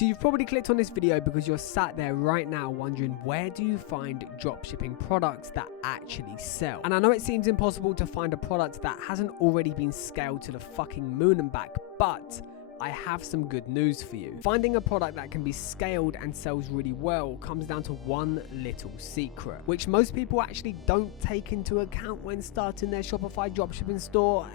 So you've probably clicked on this video because you're sat there right now wondering, where do you find dropshipping products that actually sell? And I know it seems impossible to find a product that hasn't already been scaled to the fucking moon and back, but I have some good news for you. Finding a product that can be scaled and sells really well comes down to one little secret, which most people actually don't take into account when starting their Shopify dropshipping store.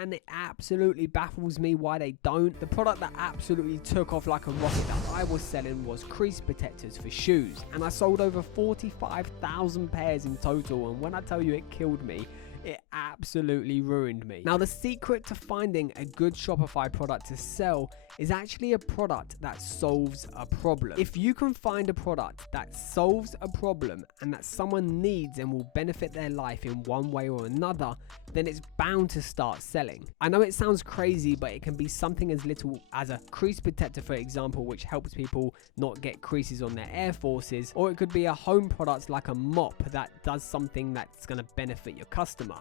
And it absolutely baffles me why they don't. The product that absolutely took off like a rocket that I was selling was crease protectors for shoes, and I sold over 45,000 pairs in total, and when I tell you it killed me, it absolutely ruined me. Now, the secret to finding a good Shopify product to sell is actually a product that solves a problem. If you can find a product that solves a problem and that someone needs and will benefit their life in one way or another, then it's bound to start selling. I know it sounds crazy, but it can be something as little as a crease protector, for example, which helps people not get creases on their Air Forces, or it could be a home product like a mop that does something that's going to benefit your customer.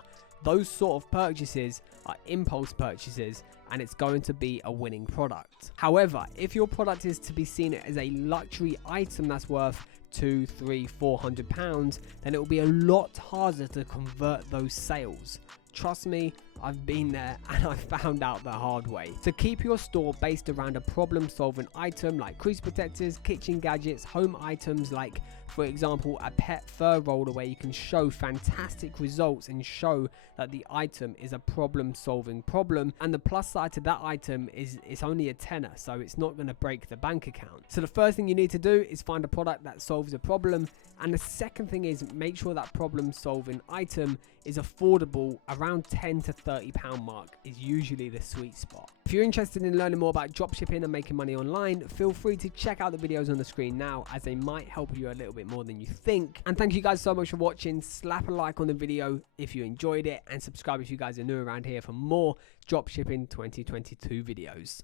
Those sort of purchases are impulse purchases, and it's going to be a winning product. However, if your product is to be seen as a luxury item that's worth £200, £300, £400, then it will be a lot harder to convert those sales. Trust me, I've been there and I found out the hard way. To keep your store based around a problem-solving item like crease protectors, kitchen gadgets, home items like, for example, a pet fur roller where you can show fantastic results and show that the item is a problem-solving problem, and the plus side to that item is it's only a tenner, so it's not going to break the bank account. So the first thing you need to do is find a product that solves a problem, and the second thing is make sure that problem-solving item is affordable. Around £10 to £30 mark is usually the sweet spot. If you're interested in learning more about dropshipping and making money online, feel free to check out the videos on the screen now, as they might help you a little bit more than you think. And thank you guys so much for watching. Slap a like on the video if you enjoyed it, and subscribe if you guys are new around here for more dropshipping 2022 videos.